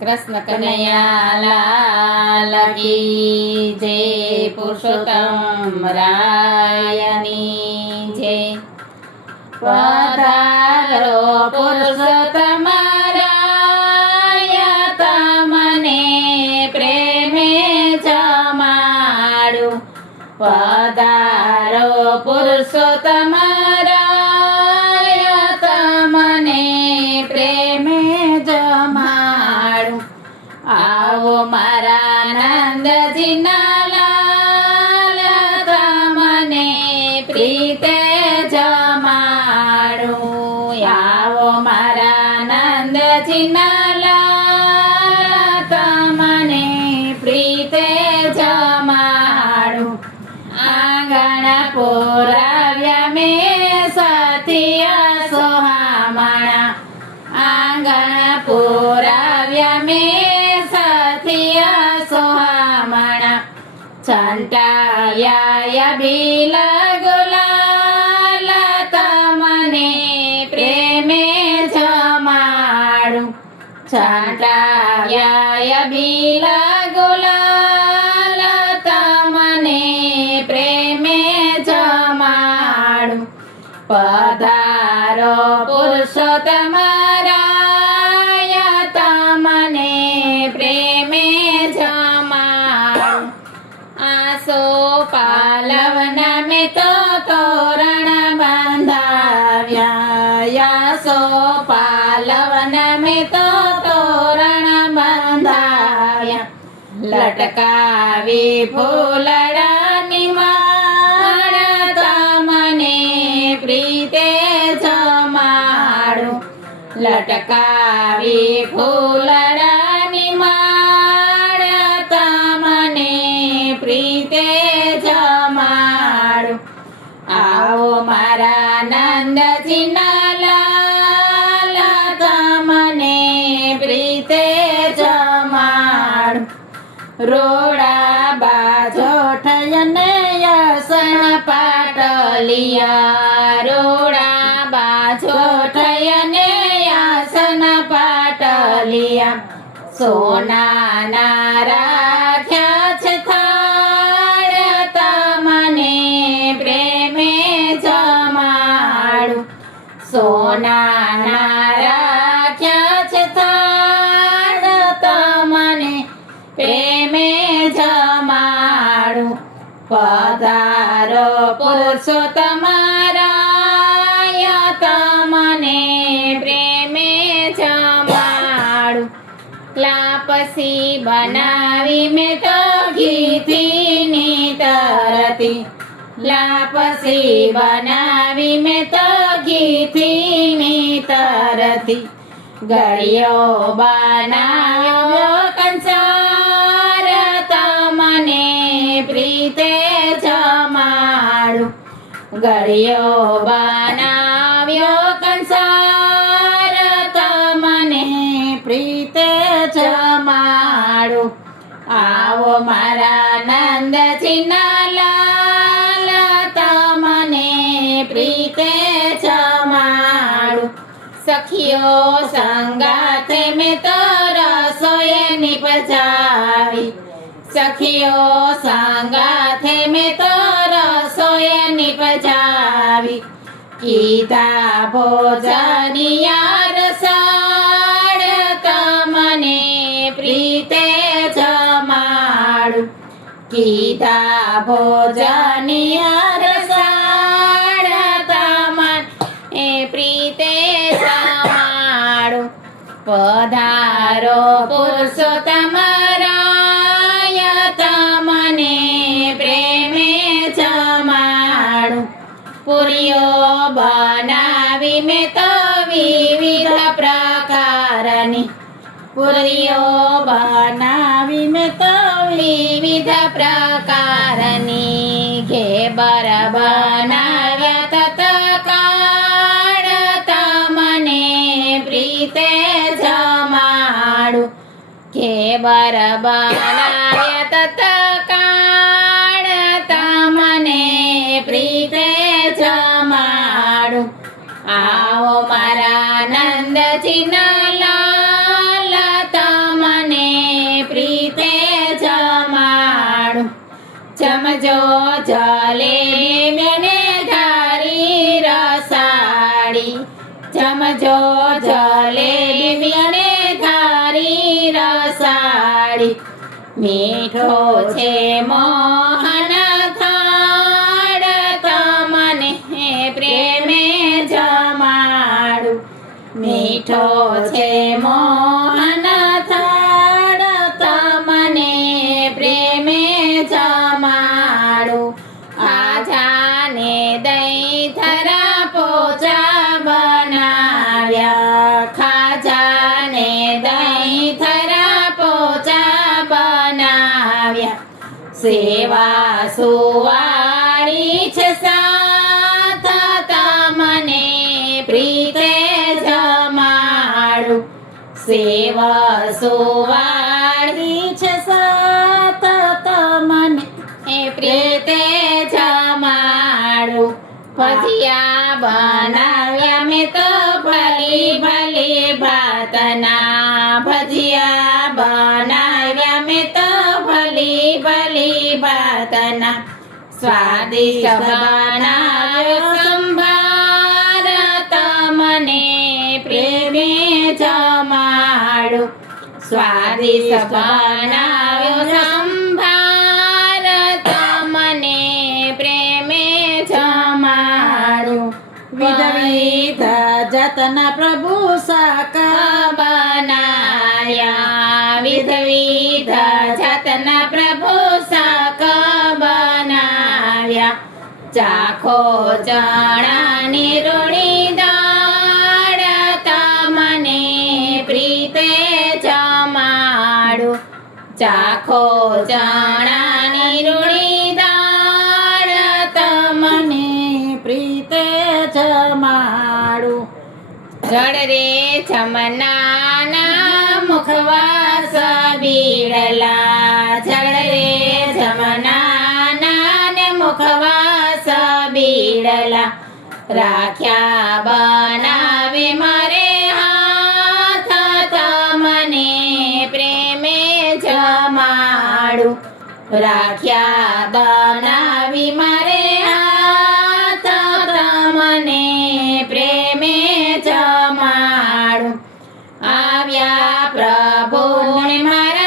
કૃષ્ણ કનૈયા લાલ કી જય, પુરુષોત્તમ રાયની જય। પધારો પુરુષોત્તમ રાય, તમને પ્રેમે જમાડું। પધારો પુરુષોત્તમ રાય, તમને પ્રેમે જમાડું। આવો મારા નંદજીના લાલ, તમને પ્રીતે જમાડું। આવો મારા નંદજીના લાલ, તમને પ્રીતે જમાડું। આંગણ પુરાવ્યા મેં સતીય સોહામણા, આંગણ પુરાવ્યા મેં સતીય સોહામણા। છંટાયા બિલ ગુલાલ, તમને પ્રેમે જમાડું। છંટાયા બિલ ગુલાલ, તમને પ્રેમે જમાડું। પધારો પુરુષોત્તમ રાય, તમને પ્રેમે જમાડું। આસો પાલવના મેં તો તોરણ બંધાવ્યા, આસો પાલવના મેં તો તોરણ બંધાવ્યા। લટકાવી ફૂલડાની માળ, તમને પ્રીતે જમાડું। લટકાવી ફૂલડાની માળ, તમને પ્રીતે જમાડું। આવો મારા નંદજીના લાલ, તમને પ્રીતે જમાડું। રોડા બાજો ઠયને યસન પાટલિયા, રોડા બાજો ઠયને યસન પાટલિયા। સોનાના રાખ્યા છે થાળ, તમને પ્રેમે જમાડું। સોનાના રાખ્યા છે થાળ, તમને પ્રેમે જમાડું। પધારો પુરુષોત્તમ રાય, તમને પ્રેમે જમાડું। લાપસી બનાવી મેં તો ઘીથી નીતરતી, લાપસી બનાવી મેં તો ઘીથી નીતરતી। ગળિયો બનાવ્યો કંસાર, તમને પ્રીતે જમાડું। ગળિયો બનાવ્યો કંસાર, તમને પ્રીતે જમાડું। આવો મારા નંદજીના લાલ, તમને પ્રીતે જમાડું। સખીઓ સંગાથે મેં તો રસોઈ નિપજાવી, સખીઓ સંગાથે મેં તો રસોઈ નિપજાવી। કીધા ભોજનિયા રસાળ, તમને પ્રીતે જમાડું। કીધા ભોજનિયા રસાળ, તમને પ્રીતે જમાડું। પધારો પુરુષોત્તમ રાય, તમને પ્રેમે જમાડું। પૂરીઓ બનાવી મેં તો વિવિધ પ્રકારની, પૂરીઓ બનાવી મેં તો વિવિધ પ્રકારની। ઘેબર બનાવ્યા તત્કાળ, તમને પ્રીતે જમાડું। ઘેબર બનાવ્યા તત્કાળ, તમને પ્રીતે જમાડું। આવો મારા નંદજીના લાલ, તમા જમજો જલેબી ને ધારી રસાળી જમજો જલેબી ને ધારી રસાળી મીઠો છે મોહન થાળ તમને પ્રેમે જમાડું મીઠો છે મોહન થાળ તમને પ્રેમે જમાડું આજાને દહીં થરા પોચા બનાવ્યા ખાજાને દહીં થરા પોચા બનાવ્યા સેવા સુવાળી છે સાથ તમને પ્રીતે જમાડું સેવા સુવાળી છે સાથ તમને પ્રીતે જમાડું ભજીયા બનાવ્યા મેં તો ભલી ભલી ભાતના ભજીયા બનાવ્યા મેં તો ભલી ભલી ભાતના સ્વાદિષ્ટ બનાવ્યો સંભાર તમને પ્રેમે જમાડું સ્વાદિષ્ટ બનાવ્યો સંભાર તમને પ્રેમે જમાડું વિધ જાતના પ્રભુ શાક બનાયા વિધ જાતના પ્રભુ શાક બનાવ્યા ચાખો ચણાની રોણી દાળ તમને પ્રીતે જમાડું ચાખો ચણાની રોણી દાળ તમને પ્રીતે જમાડું જળ રે જમનાના મુખવાસ બીડલા જળ રે જમનાના ને મુખવાસ બીડલા રાખ્યા બનાવે મારે હાથ તમને પ્રેમે જમાડું રાખ્યા બનાવી મારે હાથ તમને પ્રેમે જમાડું આવ્યા પ્રભુને મારા